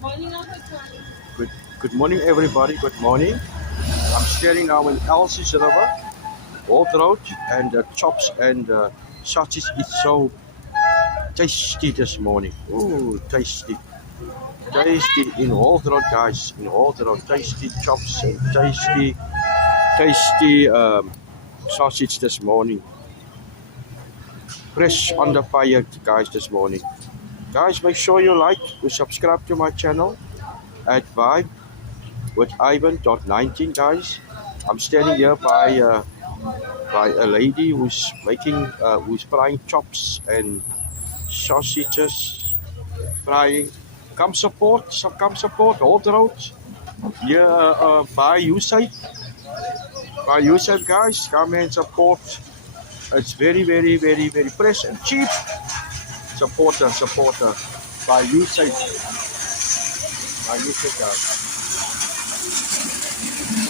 Good, good morning, everybody. Good morning. I'm standing now in Elsie's River, Old Road, and the chops and sausage is so tasty this morning. Ooh, tasty. Tasty in Old Road, guys. In Old Road, tasty chops and tasty sausage this morning. Fresh on the fire, guys, this morning. Guys, make sure you like, you subscribe to my channel at Vibe with Ivan.19, guys. I'm standing here by a lady who's frying chops and sausages, frying. Come support, Old Road. Yeah, by you safe, guys. Come and support. It's very fresh and cheap. Supporter, by you safe, guys.